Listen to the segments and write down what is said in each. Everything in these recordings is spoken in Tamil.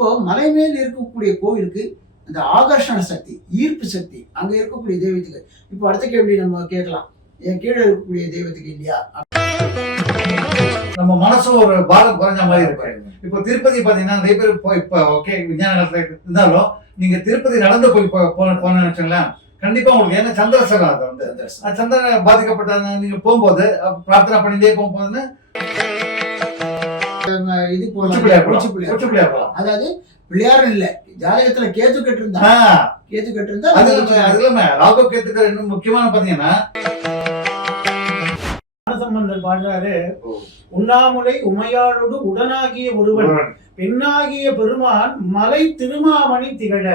இப்போ மலை மேல் இருக்கக்கூடிய கோவிலுக்கு அந்த ஆகர்ஷண சக்தி, ஈர்ப்பு சக்தி அங்க இருக்கக்கூடிய தெய்வத்துக்கு. இப்போ அடுத்த கேள்வி நம்ம கேட்கலாம், என் கீழே இருக்கக்கூடிய தெய்வத்துக்கு இல்லையா? நம்ம மனசும் ஒரு பாரம் குறைஞ்ச மாதிரி இருக்கு. இப்போ திருப்பதி பாத்தீங்கன்னா நிறைய பேர் இப்ப ஓகே விஞ்ஞான காலத்துல இருந்தாலும் நீங்க திருப்பதி நடந்து போய் போன வச்சுங்களேன், கண்டிப்பா உங்களுக்கு ஏன்னா சந்திரசரம் அது வந்து சந்திரன் பாதிக்கப்பட்ட நீங்க போகும்போது பிரார்த்தனை பண்ணிட்டே போகும்போதுன்னு இது போல அதாவது பிள்ளையார் இல்ல, ஜாதகத்துல கேத்து கட்டிருந்தா அதுல ராகு கேத்துக்கள் இன்னும் முக்கியமான பாத்தீங்கன்னா சம்பந்தர் பாடுறாரு, உண்ணாமுலை உமையாளோடு உடனாகிய ஒருவன் பெண்ணாகிய பெருமான் மலை திருமாமணி திகழ.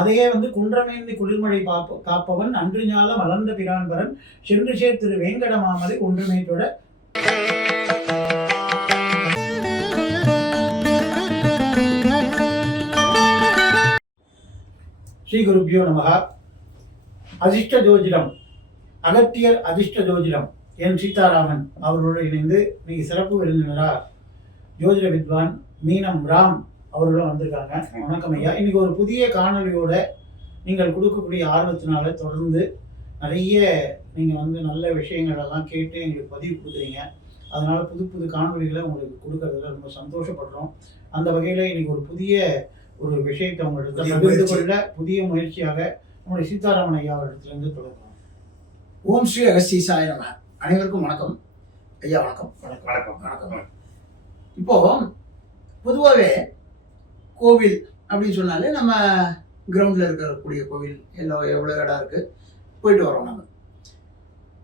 அதையே குன்றமேந்தி குளிர்மழை காப்பவன் அன்று ஞால மலர்ந்த பிரான்பரன் சென்று சேர் திரு வேங்கட மாமலை ஒன்றுமேற்றோட. ஸ்ரீ குருபியோ நமகா. அதிர்ஷ்ட ஜோதிடம் அகத்தியர் அதிர்ஷ்ட ஜோதிடம் என் சீதாராமன் அவர்களோடு இணைந்து இன்னைக்கு சிறப்பு விருந்தினரா ஜோதிட வித்வான் மீனம் ராம் அவர்களும் வந்திருக்காங்க. வணக்கம் ஐயா. இன்னைக்கு ஒரு புதிய காணொலியோட நீங்கள் கொடுக்கக்கூடிய ஆர்வத்தினால தொடர்ந்து நிறைய நீங்கள் நல்ல விஷயங்கள் எல்லாம் கேட்டு எங்களுக்கு பதிவு கொடுக்குறீங்க. அதனால புது புது காணொலிகளை உங்களுக்கு கொடுக்கறதுல ரொம்ப சந்தோஷப்படுறோம். அந்த வகையில் இன்னைக்கு ஒரு புதிய விஷயத்தை உங்கள்கிட்ட பகிர்ந்து கொள்ள புதிய முயற்சியாக நம்முடைய சீதாராமன் ஐயா அவர்களிடத்திலிருந்து தொடங்குறோம். ஓம் ஸ்ரீ அகஸ்தீசாய நம. அனைவருக்கும் வணக்கம் ஐயா. வணக்கம் வணக்கம் வணக்கம். இப்போ பொதுவாகவே கோவில் அப்படின்னு சொன்னாலே நம்ம கிரவுண்டில் இருக்கக்கூடிய கோவில் எவ்வளோ இடம் இருக்குது போயிட்டு வரோம். நம்ம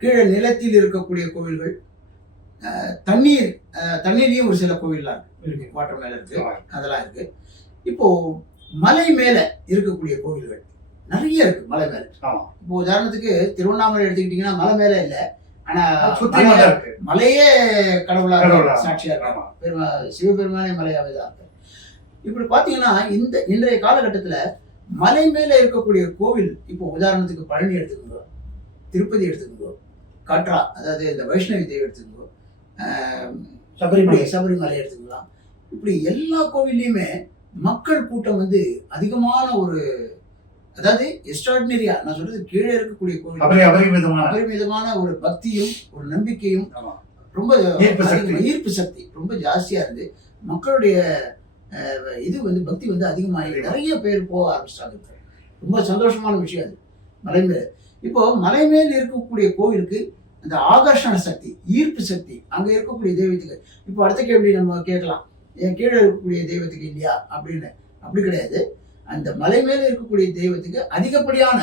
கீழே நிலத்தில் இருக்கக்கூடிய கோவில்கள், தண்ணீர்லேயும் ஒரு சில கோவில்லாம் இருக்கு, வாட்டர் மேலே இருக்கு, அதெல்லாம் இருக்கு. இப்போ மலை மேலே இருக்கக்கூடிய கோவில்கள் நிறைய இருக்கு. மலை மேல இப்போ உதாரணத்துக்கு திருவண்ணாமலை எடுத்துக்கிட்டீங்கன்னா மலை மேல இல்லை, ஆனா மலையே கடவுளாக சாட்சியா இருக்காங்க. சிவபெருமானே மலையாவே தான் இருக்கு. இப்படி பாத்தீங்கன்னா இன்றைய காலகட்டத்துல மலை மேல இருக்கக்கூடிய கோவில், இப்போ உதாரணத்துக்கு பழனி எடுத்துக்கோங்க, திருப்பதி எடுத்துக்கோங்க, கட்ரா அதாவது இந்த வைஷ்ணவி தேவி எடுத்துக்கோங்க, சபரிமலை எடுத்துக்கலாம். இப்படி எல்லா கோவில்லையுமே மக்கள் கூட்டம் அதிகமான ஒரு, அதாவது எக்ஸ்ட்ராடினரியா நான் சொல்றது கீழே இருக்கக்கூடிய கோவில் அபரிமிதமான ஒரு பக்தியும் ஒரு நம்பிக்கையும் ரொம்ப ஈர்ப்பு சக்தி ரொம்ப ஜாஸ்தியா இருந்து மக்களுடைய இது பக்தி அதிகமாகி நிறைய பேர் போக ஆரம்பிச்சிட்டாங்க. ரொம்ப சந்தோஷமான விஷயம் அது. மலை மேல இப்போ மலை மேல் இருக்கக்கூடிய கோவிலுக்கு அந்த ஆகர்ஷண சக்தி, ஈர்ப்பு சக்தி அங்க இருக்கக்கூடிய தெய்வத்துக்கு. இப்போ அடுத்த கேள்வி நம்ம கேட்கலாம், என் கீழே இருக்கக்கூடிய தெய்வத்துக்கு இல்லையா அப்படின்னு. அப்படி கிடையாது. அந்த மலை மேல இருக்கக்கூடிய தெய்வத்துக்கு அதிகப்படியான,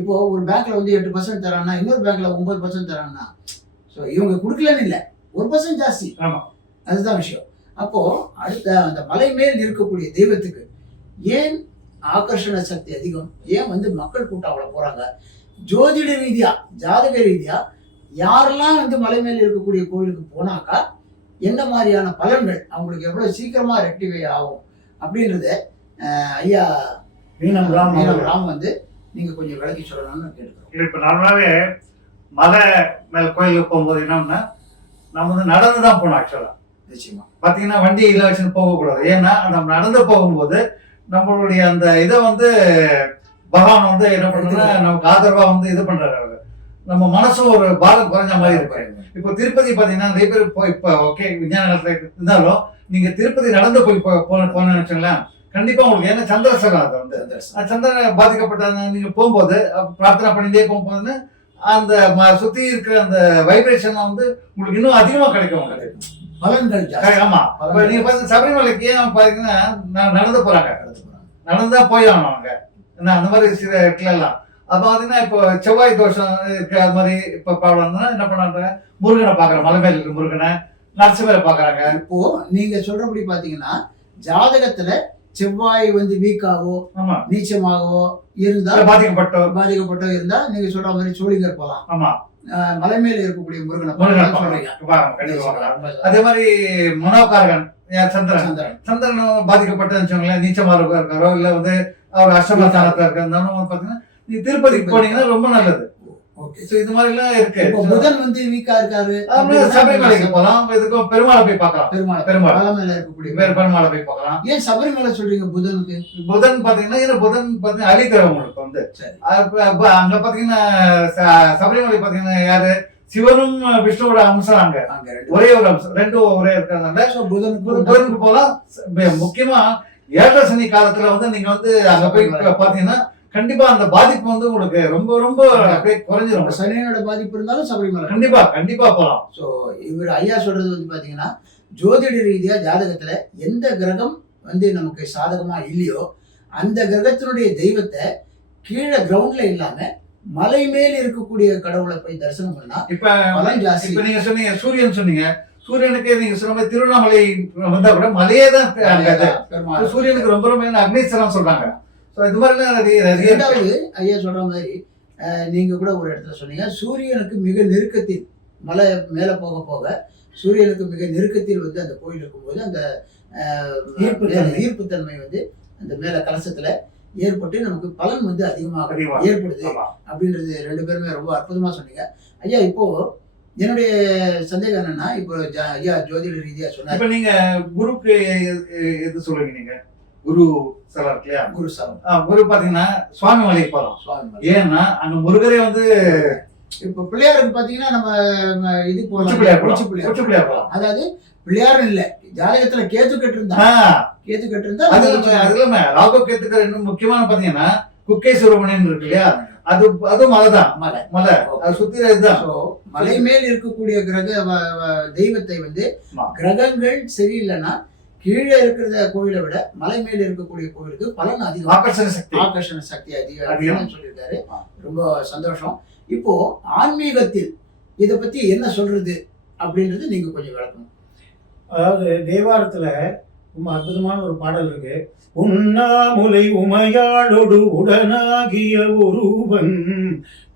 இப்போ ஒரு பேங்க்ல 8% தரான்னா இன்னொரு பேங்க்ல 9% தரான்னா, ஸோ இவங்க கொடுக்கலன்னு இல்லை, 1% ஜாஸ்தி. அதுதான் விஷயம். அப்போ அடுத்த அந்த மலை மேல் இருக்கக்கூடிய தெய்வத்துக்கு ஏன் ஆகர்ஷண சக்தி அதிகம், ஏன் மக்கள் கூட்டம் அவ்வளோ போறாங்க? ஜோதிட ரீதியா, ஜாதக ரீதியா யாரெல்லாம் மலை மேல் இருக்கக்கூடிய கோவிலுக்கு போனாக்கா எந்த மாதிரியான பலன்கள் அவங்களுக்கு எவ்வளவு சீக்கிரமா ரெக்டிஃபை ஆகும் அப்படின்றத ஐயா மீனம் ராம் நீங்க கொஞ்சம் விளக்கி சொல்லணும்னு கேட்டுக்கிறோம். இப்ப நார்மலாவே மலை மேல கோயிலுக்கு போகும்போது என்னன்னா நம்ம நடந்துதான் போனோம். ஆக்சுவலா நிச்சயமா பாத்தீங்கன்னா வண்டியில வச்சு போகக்கூடாது. ஏன்னா நம்ம நடந்து போகும்போது நம்மளுடைய அந்த இதை பகவான் என்ன பண்றதுன்னா நமக்கு ஆதரவா இது பண்றாரு. அவரு நம்ம மனசும் ஒரு பாரம் குறைஞ்ச மாதிரி இருக்கு. இப்போ திருப்பதி பாத்தீங்கன்னா நிறைய பேர் இப்ப ஓகே விஞ்ஞான காலத்துல இருந்தாலும் நீங்க திருப்பதி நடந்து போய் போன வச்சுங்களேன், கண்டிப்பா உங்களுக்கு ஏன்னா சந்திரசரம் அது சந்திரன் பாதிக்கப்பட்ட நீங்க போகும்போது பிரார்த்தனை பண்ணிட்டே போகும்போதுன்னு அந்த சுத்தி இருக்கிற அந்த வைப்ரேஷன் உங்களுக்கு இன்னும் அதிகமா கிடைக்கும் பலன்கள். ஆமா, நீங்க பார்த்து சபரிமலைக்கு ஏன் பாத்தீங்கன்னா நடந்து போறாங்க, நடந்துதான் போய் ஆகணும் அவங்க. அந்த மாதிரி சில இடத்துல எல்லாம் அப்ப பாத்தீங்கன்னா இப்போ செவ்வாய் தோஷம் இருக்கு, அது மாதிரி இப்ப ப்ராப்ளம்னா என்ன பண்றாங்க, முருகனை பாக்குறாங்க, மலை மேல இருக்கு முருகனை, நரசிம்மரை பாக்குறாங்க. இப்போ நீங்க சொல்றபடி பாத்தீங்கன்னா ஜாதகத்துல செவ்வாய் வீக்காவோ நீச்சமாகவோ இருந்தா பாதிக்கப்பட்டோ இருந்தா நீங்க சொல்ற மாதிரி சோழிங்கர் போலாம். ஆமா, மலை மேல இருக்கக்கூடிய முருகனை அதே மாதிரி மனோகாரகன் சந்திரன் பாதிக்கப்பட்ட நீச்சமா இருக்காரோ இல்ல அவர் அஷ்டமஸ்தானத்துல இருக்காருந்தாலும் பாத்தீங்கன்னா நீங்க திருப்பதிக்கு போனீங்கன்னா ரொம்ப நல்லது. ஓகே. So இது மாதிரி எல்லாம் இருக்கு. இப்போ புதன் வந்து வீக்கா இருக்காரு சபரிமலைக்கு போலாம், இதுக்கும் பெருமாளை போய் பார்க்கலாம். பெருமாள் மலை இருக்கக்கூடிய பெருமாளை போய் பார்க்கலாம். ஏன் சபரிமலை சொல்றீங்க புதனுக்கு? புதன் பாத்தீங்கன்னா புதன் பாத்தீங்கன்னா அலிகிரகம் உங்களுக்கு வந்து அங்க பாத்தீங்கன்னா சபரிமலை பாத்தீங்கன்னா யாரு சிவனும் விஷ்ணுவோட அம்சம் அங்க ஒரே ஒரு அம்சம், ரெண்டும் ஒரே இருக்கிறதுனால புதனுக்கு போலாம். முக்கியமா ஏழரை சனி காலத்துல வந்து நீங்க வந்து அங்க போய் பாத்தீங்கன்னா கண்டிப்பா அந்த பாதிப்பு வந்து உங்களுக்கு ரொம்ப ரொம்ப அப்படியே குறைஞ்சிரும். சனியோட பாதிப்பு இருந்தாலும் சபரிமலை கண்டிப்பா போலாம். ஸோ இவர் ஐயா சொல்றது வந்து பாத்தீங்கன்னா ஜோதிட ரீதியா ஜாதகத்துல எந்த கிரகம் வந்து நமக்கு சாதகமா இல்லையோ அந்த கிரகத்தினுடைய தெய்வத்தை கீழே கிரவுண்ட்ல இல்லாம மலை மேல் இருக்கக்கூடிய கடவுளை போய் தரிசனம் பண்ணா இப்ப ஜாஸ்தி. இப்ப நீங்க சொன்னீங்க சூரியன் சொன்னீங்க, சூரியனுக்கு நீங்க சொன்ன மாதிரி திருவண்ணாமலை வந்தா கூட மலையே தான் சூரியனுக்கு ரொம்ப ரொம்ப அக்னீஸ்வரம் சொல்றாங்க. இது மாதிரி ரெண்டாவது ஐயா சொல்ற மாதிரி நீங்க கூட ஒரு இடத்துல சொன்னீங்க சூரியனுக்கு மிக நெருக்கத்தில் மலை மேல போக போக சூரியனுக்கு மிக நெருக்கத்தில் வந்து அந்த கோயில் இருக்கும்போது அந்த ஈர்ப்புத்தன்மை வந்து அந்த மேல கலசத்துல ஏற்பட்டு நமக்கு பலன் வந்து அதிகமாக ஏற்படுது அப்படின்றது ரெண்டு பேருமே ரொம்ப அற்புதமா சொன்னீங்க ஐயா. இப்போ என்னுடைய சந்தேகம் என்னன்னா, இப்போ ஐயா ஜோதிட ரீதியா சொன்னாங்க, இப்ப நீங்க குருக்கு எது சொல்றீங்க? நீங்க குரு சலம் இருக்கு இல்லையா, குரு சலம். குரு பாத்தீங்கன்னா சுவாமி மலைக்கு போறோம். ஏன்னா அங்க முருகரே வந்து இப்ப பிள்ளையாருக்கு பாத்தீங்கன்னா நம்ம இது போலாம், அதாவது பிள்ளையாரும் இல்ல ஜாதகத்துல கேத்து கட்டிருந்தா அதுல ராகு கேத்துக்கிற இன்னும் முக்கியமான பாத்தீங்கன்னா குக்கை சுரமணின்னு இருக்கு இல்லையா, அது மலைதான். மலை அது சுத்தி இதுதான். மலை மேல் இருக்கக்கூடிய கிரக தெய்வத்தை வந்து கிரகங்கள் சரியில்லைன்னா கீழே இருக்கிற கோயிலை விட மலை மேல இருக்கக்கூடிய கோயிலுக்கு பலன் அதிகம், ஆகர்ஷண சக்தி அதிகம் சொல்லியிருக்காரு. ரொம்ப சந்தோஷம். இப்போ ஆன்மீகத்தில் இதை பத்தி என்ன சொல்றது அப்படின்றது நீங்க கொஞ்சம் விளக்கணும். அதாவது தேவாரத்துல ரொம்ப அற்புதமான ஒரு பாடல் இருக்கு. உண்ணாமுலை உமையாளொடு உடனாகிய ஒருவன்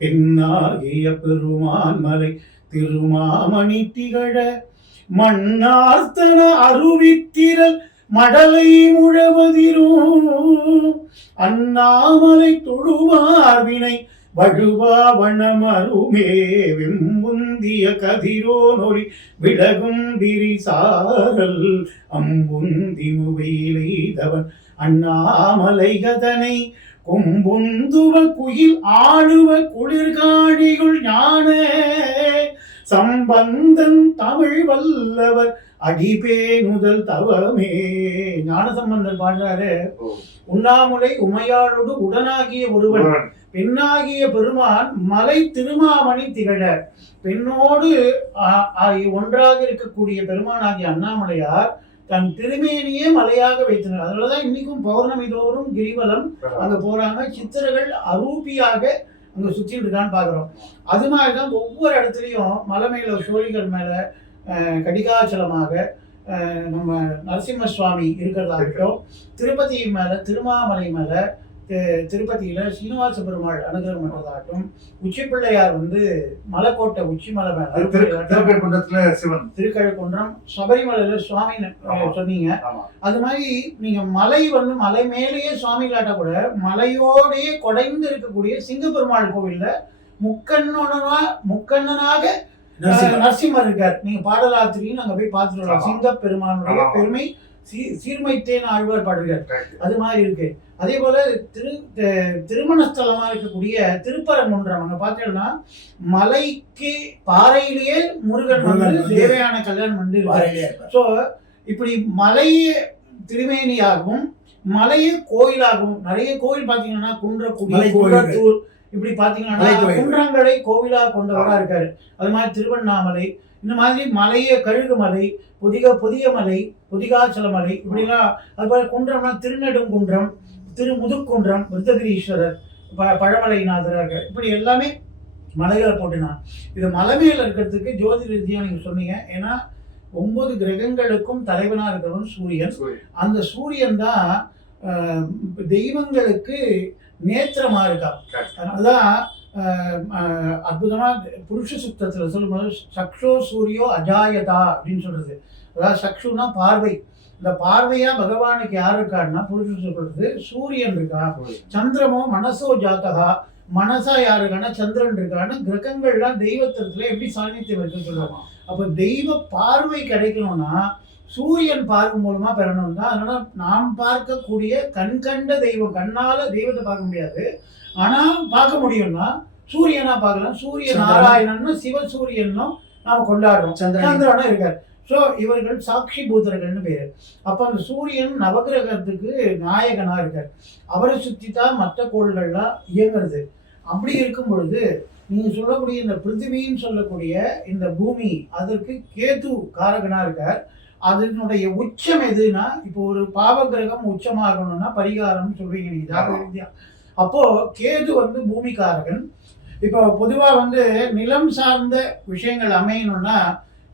பெண்ணாகிய பெருமான் மலை திருமாமணி திகழ மண்ணார்த்தன அருவித்திரல் மடலை முழவதிரும் அண்ணாமலை தொழுவார்வினை வழுவா வனமருமே வெம்புந்திய கதிரோ நொழி விலகும் விரிசாரல் அம்புந்தி முவையிலைதவன் அண்ணாமலை கதனை கொம்புந்துவ குயில் ஆளுவ குளிர்காழிகுள் ஞான சம்பந்தன் தமிழ் வல்லவர் அடிபேனுதல் தவமே. ஞான சம்பந்தன் பாடுறாரு, உண்ணாமுலை உமையாளோடு உடனாகிய ஒருவன் பெண்ணாகிய பெருமான் மலை திருமாமணி திகழ. பெண்ணோடு ஒன்றாக இருக்கக்கூடிய பெருமானாகிய அண்ணாமலையார் தன் திருமேனியே மலையாக வைத்தனர். அதனாலதான் இன்னைக்கும் பௌர்ணமி தோறும் கிரிவலம் அங்க போறாங்க. சித்திரர்கள் அரூபியாக அங்க சுத்திட்டு இருக்கான்னு பாக்குறோம். அது மாதிரிதான் ஒவ்வொரு இடத்துலயும் மலை மேல சோழிகள் மேல கடிகாச்சலமாக நம்ம நரசிம்ம சுவாமி இருக்கிறதாகட்டும், திருப்பதி மேல திருமாமலை மேல திருப்பதியில சீனிவாச பெருமாள் அனுகிரகம் பண்றதாகட்டும், உச்சி பிள்ளையார் வந்து மலைக்கோட்டை உச்சி மலை மேல திருக்கழுக்குன்றம், சபரிமலையில சுவாமி சொன்னீங்க. அது மாதிரி நீங்க மலை வந்து மலை மேலேயே சுவாமி காட்ட கூட மலையோடையே கொடைந்து இருக்கக்கூடிய சிங்கப்பெருமாள் கோவில்ல முக்கண்ணனாக நரசிம்மர் இருக்கார். நீங்க பாடலாத்திரியும் நாங்க போய் பார்த்துட்டு வரலாம். சிங்க பெருமானுடைய பெருமை சீர்மைத்தேன் ஆழ்வார் பாடுகிறார். அது மாதிரி இருக்கு. அதே போல திருமண ஸ்தலமா இருக்கக்கூடிய திருப்பரங்குன்றம் அங்க பார்த்தீங்கன்னா மலைக்கு பாறையிலேயே முருகன் வந்து தேவையான கல்யாணம் வந்து இருக்காரு. சோ இப்படி மலையே திருமேனியாகவும் மலையே கோயிலாகவும் நிறைய கோயில் பாத்தீங்கன்னா குன்றக்குடி, குன்றத்தூர் இப்படி பாத்தீங்கன்னா குன்றங்களை கோவிலா கொண்டவரா இருக்காரு. அது மாதிரி திருவண்ணாமலை, இந்த மாதிரி மலையே கழுகுமலை, புதிய மலை, புதிகாச்சல மலை இப்படிலாம். அது போல குன்றம்னா திருநெடுங்குன்றம், திருமுதுக்குன்றம், விருத்தகிரீஸ்வரர், பழமலைநாதராக இப்படி எல்லாமே மலைகளை போட்டுனா இது மலை மேல இருக்கிறதுக்கு ஜோதிட ரீதியா நீங்க சொன்னீங்க. ஏன்னா 9 கிரகங்களுக்கும் தலைவனா இருக்கிறவன் சூரியன். அந்த சூரியன் தான் தெய்வங்களுக்கு நேத்திரமா இருக்கா. அதனாலதான் அற்புதமா புருஷ சுத்தத்துல சொல்லும்போது சக்ஷோ சூரியோ அஜாயதா அப்படின்னு சொல்றது. அதாவது சக்ஷுனா பார்வை. இந்த பார்வையா பகவானுக்கு யார் இருக்காருன்னா புருஷ சொல்றது சூரியன் இருக்கா. சந்திரமோ மனசோ ஜாத்தகா, மனசா யாருக்கான சந்திரன் இருக்கான கிரகங்கள்லாம் தெய்வத்திரத்துல எப்படி சாநித்தியம் இருக்குன்னு சொல்லுவாங்க. அப்ப தெய்வ பார்வை கிடைக்கணும்னா சூரியன் பார்க்கும் மூலமா பெறணும் தான். அதனால நாம் பார்க்கக்கூடிய கண்கண்ட தெய்வம், கண்ணால தெய்வத்தை பார்க்க முடியாது, ஆனா பார்க்க முடியும்னா சூரியனா பார்க்கலாம். சூரிய நாராயணன்னு சிவசூரியனும் நாம கொண்டாடுறோம், சந்திரனும் இருக்காரு. ஸோ இவர்கள் சாட்சி பூதர்கள்னு பேரு. அப்ப அந்த சூரியன் நவகிரகத்துக்கு நாயகனா இருக்கார், அவரை சுத்தி தான் மற்ற கோள்கள்லாம் இயங்குறது. அப்படி இருக்கும் பொழுது நீங்க சொல்லக்கூடிய இந்த பிருத்திவின்னு சொல்லக்கூடிய இந்த பூமி, அதற்கு கேது காரகனா இருக்கார். அதனுடைய உச்சம் எதுனா, இப்போ ஒரு பாவகிரகம் உச்சமாகணும்னா பரிகாரம் சொல்றீங்க நீங்க. அப்போ கேது வந்து பூமிகாரகன். இப்போ பொதுவா வந்து நிலம் சார்ந்த விஷயங்கள் அமையணும்னா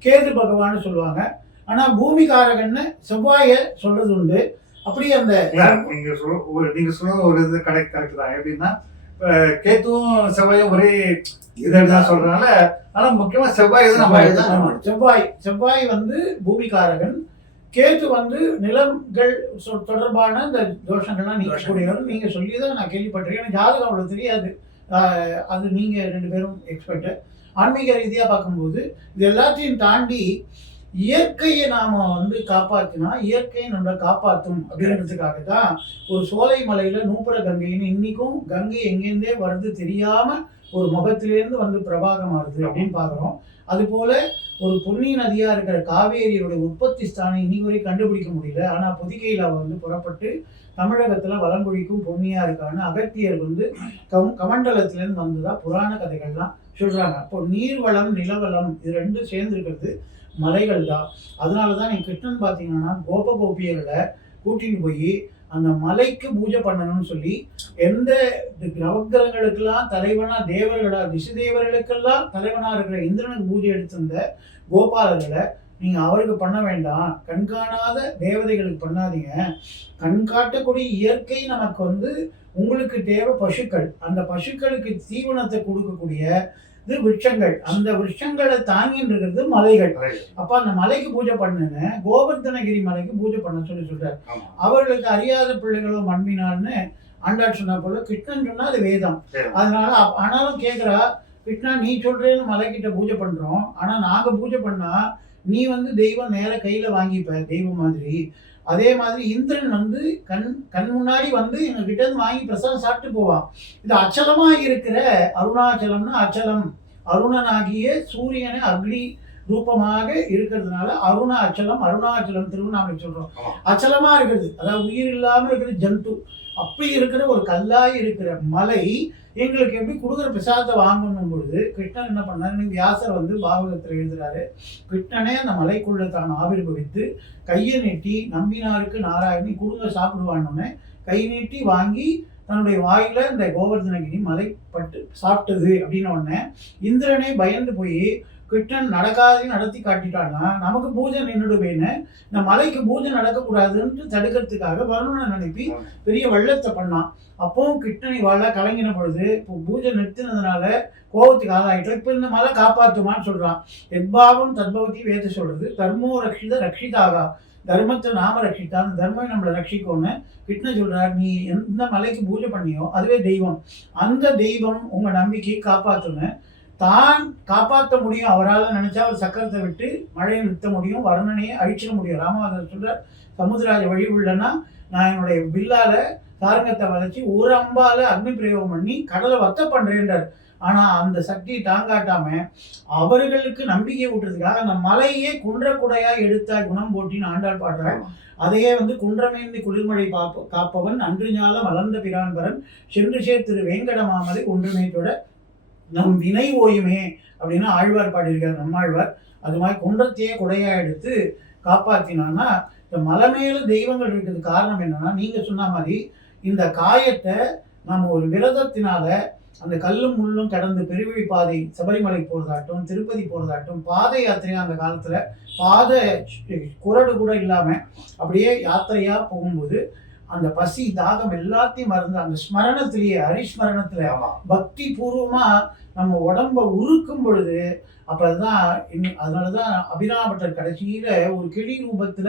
கேது பகவான்னு சொல்லுவாங்க. ஆனா பூமிகாரகன்னு செவ்வாய சொல்றது உண்டு. அப்படி அந்த நீங்க சொல்றது ஒரு இது கரெக்ட் தான். எப்படின்னா கேத்துவும் செவ்வாயும் ஒரே இதான் சொல்றதுனால, ஆனா முக்கியமா செவ்வாய் வந்து பூமிகாரகன், கேத்து வந்து நிலங்கள் தொடர்பான இந்த தோஷங்கள்லாம் நீக்கக்கூடியவர். நீங்க சொல்லிதான் நான் கேள்விப்பட்டிருக்கேன், எனக்கு ஜாதகம் அவ்வளவு தெரியாது. அது நீங்க 2 பேரும் எக்ஸ்பர்ட். ஆன்மீக ரீதியா பார்க்கும்போது இது எல்லாத்தையும் தாண்டி இயற்கையை நாம வந்து காப்பாத்தினா இயற்கையை நம்மளை காப்பாற்றும் அப்படின்றதுக்காக தான் ஒரு சோலை மலையில நூப்புர கங்கைன்னு இன்னைக்கும் கங்கை எங்கேருந்தே வருது தெரியாம ஒரு முகத்திலேருந்து வந்து பிரபாகமாகுது அப்படின்னு பாக்குறோம். அது போல ஒரு புண்ணிய நதியா இருக்கிற காவேரியோட உற்பத்தி ஸ்தானம் இன்னைக்கு வரை கண்டுபிடிக்க முடியல. ஆனா பொதிகையில வந்து புறப்பட்டு தமிழகத்துல வளம்பொழிக்கும் பொன்னியா இருக்கான்னு அகத்தியர் வந்து கமண்டலத்துல இருந்து வந்ததா புராண கதைகள்லாம் சொல்றாங்க. அப்போ நீர்வளம் நிலவளம் இது ரெண்டும் சேர்ந்து இருக்கிறது மலைகள் தான். அதனாலதான் நீங்க கிருஷ்ணன் பாத்தீங்கன்னா கோப கோபியர்களை கூட்டிட்டு போய் அந்த மலைக்கு பூஜை பண்ணணும்னு சொல்லி, எந்த நவக்கிரகங்களுக்கெல்லாம் தலைவனா தேவர்களா திசுதேவர்களுக்கெல்லாம் தலைவனா இருக்கிற இந்திரனுக்கு பூஜை எடுத்திருந்த கோபாலர்களை நீங்க அவருக்கு பண்ண வேண்டாம், கண்காணாத தேவதைகளுக்கு பண்ணாதீங்க, கண் காட்டக்கூடிய இயற்கை நமக்கு வந்து உங்களுக்கு தேவை பசுக்கள், அந்த பசுக்களுக்கு தீவனத்தை கொடுக்கக்கூடிய இது விருட்சங்கள், அந்த விருட்சங்களை தாங்கின்னு இருக்கிறது மலைகள். அப்ப அந்த மலைக்கு பூஜை பண்ணுன்னு கோவர்தனகிரி மலைக்கு பூஜை பண்ண சொல்றாரு. அவர்களுக்கு அறியாத பிள்ளைகளும் மண்மினான்னு ஆண்டாள் சொன்ன போல கிருஷ்ணன் சொன்னா அது வேதம். அதனால ஆனாலும் கேட்கிறா, கிருஷ்ணா நீ சொல்றேன்னு மலைக்கிட்ட பூஜை பண்றோம், ஆனா நாங்க பூஜை பண்ணா நீ வந்து தெய்வம் நேர கையில வாங்கிப்ப தெய்வம் மாதிரி. அதே மாதிரி இந்திரன் வந்து கண் முன்னாடி வந்து எங்க கிட்ட இருந்து வாங்கி பிரசாதம் சாப்பிட்டு போவான். இது அச்சலமா இருக்கிற அருணாச்சலம்னா அச்சலம், அருணனாகிய சூரியனை அக்னி ரூபமாக இருக்கிறதுனால அருணாச்சலம் திருவண்ணாமலை சொல்றோம். அச்சலமா இருக்கிறது, அதாவது உயிர் இல்லாம இருக்கிற ஜந்து. அப்படி இருக்கிற ஒரு கல்லாய் இருக்கிற மலை எங்களுக்கு எப்படி கொடுக்குற பிரசாதத்தை வாங்கணும் பொழுது கிருஷ்ணன் என்ன பண்ணாரு, வியாசர் வந்து பாகவதத்தில் எழுதுறாரு, கிருஷ்ணனே அந்த மலைக்குள்ள தான் ஆவிர்வவித்து கையை நீட்டி நம்பினாருக்கு நாராயணி கொடுங்க சாப்பிடுவான்னு கை நீட்டி வாங்கி தன்னுடைய வாயில இந்த கோவர்தனகிரி மலை பட்டு சாப்பிட்டது அப்படின்னு உடனே இந்திரனே பயந்து போய் கிருஷ்ணன் நடக்காதையும் நடத்தி காட்டிட்டான்னா நமக்கு பூஜை நின்றுடுவேன்னு இந்த மலைக்கு பூஜை நடக்கக்கூடாதுன்னு தடுக்கிறதுக்காக வருணனை அனுப்பி பெரிய வெள்ளத்தை பண்ணான். அப்பவும் கிருஷ்ணனை வாழ கலங்கின பொழுது இப்போ பூஜை நிறுத்தினதுனால கோபத்துக்கு ஆளாயிட்டோம். இப்போ இந்த மலை காப்பாற்றுமான்னு சொல்றான். எத்பாவம் தத்பவதி வேத சொல்றது, தர்மோ ரக்ஷித ரக்ஷிதாகா, தர்மத்தை நாம ரட்சித்தான், தர்மம் நம்மளை ரட்சிக்கும்னு கிருஷ்ணன் சொல்றார். நீ எந்த மலைக்கு பூஜை பண்ணியோ அதுவே தெய்வம், அந்த தெய்வம் உங்க நம்பிக்கையை காப்பாற்றுன்னு தான் காப்பாற்ற முடியும். அவரால் நினைச்சா அவர் சக்கரத்தை விட்டு மழையை நிறுத்த முடியும், வருணனையை அழிச்சிட முடியும். ராமநாதர் சொல்றார், சமுதிராஜ வழி உள்ளன்னா நான் என்னுடைய பில்லால சாரங்கத்தை வளைச்சி ஒரு அம்பால அக்னி பிரயோகம் பண்ணி கடலை வத்த பண்றேன்றார். ஆனா அந்த சக்தியை தாங்காட்டாம அவர்களுக்கு நம்பிக்கை விட்டுறதுக்காக அந்த மலையே குன்றக்குடையா எடுத்தா குணம் போட்டின்னு ஆண்டாள் பாடுறாள். அதையே வந்து குன்றமேந்தி குளிர்மழை காப்பவன் அன்று ஞால வளர்ந்த பிரான்பரன் சென்று சேர் திரு வேங்கடமாமலை ஒன்றுமேத்தோட நம் வினை ஓயுமே அப்படின்னு ஆழ்வார் பாடியிருக்கார் நம்மாழ்வார். அது மாதிரி குன்றத்தையே குடையா எடுத்து காப்பாத்தினான்னா இந்த மலை மேல தெய்வங்கள் இருக்கிறது காரணம் என்னன்னா, நீங்க சொன்ன மாதிரி இந்த காயத்தை நம்ம ஒரு விரதத்தினால அந்த கல்லும் முள்ளும் கடந்து பெருவழி பாதை சபரிமலை போறதாட்டும் திருப்பதி போறதாட்டும் பாத யாத்திரையா அந்த காலத்துல பாத குரடு கூட இல்லாம அப்படியே யாத்திரையா போகும்போது அந்த பசி தாகம் எல்லாத்தையும் மறந்து அந்த ஸ்மரணத்திலேயே ஹரிஸ்மரணத்துல பக்தி பூர்வமா நம்ம உடம்ப உருக்கும் பொழுது அப்பதான் அதனாலதான் அபிராமபட்டர் கடைசியில ஒரு கிளி ரூபத்துல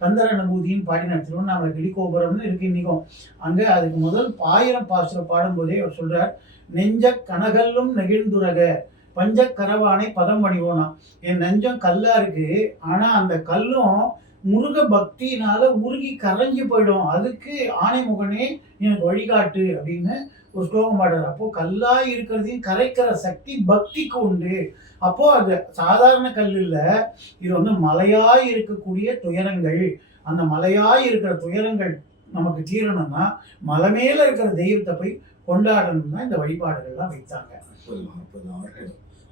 கந்தர அனுபூதின்னு பாடி நடத்திடுவோம். நம்மள கிளி கோபுரம்னு இருக்கு இன்னைக்கும். அங்க அதுக்கு முதல் 1000 பாசுரம் பாடும்போதே அவர் சொல்றார், நெஞ்ச கனகல்லும் நெகிழ்ந்துரக பஞ்ச கரவானை பதம் பணிவோனா. என் நெஞ்சம் கல்லா இருக்கு, ஆனா அந்த கல்லும் முருக பக்தியினால உருகி கரைஞ்சு போயிடும், அதுக்கு ஆணைமுகனே எனக்கு வழிகாட்டு அப்படின்னு ஒரு ஸ்லோகம் பாடுறாரு. அப்போ கல்லா இருக்கிறதையும் கரைக்கிற சக்தி பக்திக்கு உண்டு. அப்போ அது சாதாரண கல் இல்ல, இது வந்து மலையாய் இருக்கக்கூடிய துயரங்கள். அந்த மலையாய் இருக்கிற துயரங்கள் நமக்கு தீரணும்னா மலை மேல இருக்கிற தெய்வத்தை போய் கொண்டாடணும்னா இந்த வழிபாடுகள்லாம் வைத்தாங்க.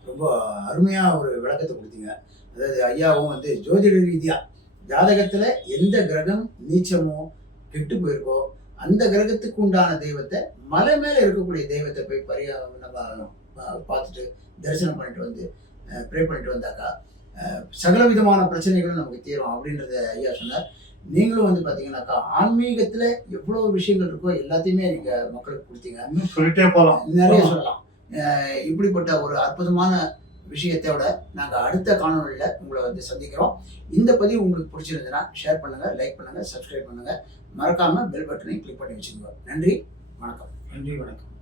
ரொம்ப அருமையா ஒரு விளக்கத்தை கொடுத்தீங்க. அதாவது ஐயாவும் வந்து ஜோதிட ரீதியா ஜாதகத்துல எந்த கிரகம் நீச்சமோ கெட்டு போயிருக்கோ அந்த கிரகத்துக்கு உண்டான தெய்வத்தை, மலை மேல இருக்கக்கூடிய தெய்வத்தை போய் நம்ம பார்த்துட்டு தரிசனம் பண்ணிட்டு வந்து ப்ரே பண்ணிட்டு வந்தாக்கா சகல விதமான பிரச்சனைகளும் நமக்கு தீரும் அப்படின்றத ஐயா சொன்னார். நீங்களும் வந்து பாத்தீங்கன்னாக்கா ஆன்மீகத்துல எவ்வளவு விஷயங்கள் இருக்கோ எல்லாத்தையுமே நீங்க மக்களுக்கு கொடுத்தீங்க. சொல்லிட்டே போகலாம், நிறைய சொல்லலாம். இப்படிப்பட்ட ஒரு அற்புதமான விஷயத்தோட நாங்க அடுத்த காணொலியில உங்களை வந்து சந்திக்கிறோம். இந்த பதிவு உங்களுக்கு பிடிச்சிருந்ததுன்னா ஷேர் பண்ணுங்க, லைக் பண்ணுங்க, சப்ஸ்கிரைப் பண்ணுங்க, மறக்காம பெல் பட்டனை கிளிக் பண்ணி வச்சுக்கோங்க. நன்றி, வணக்கம். நன்றி, வணக்கம்.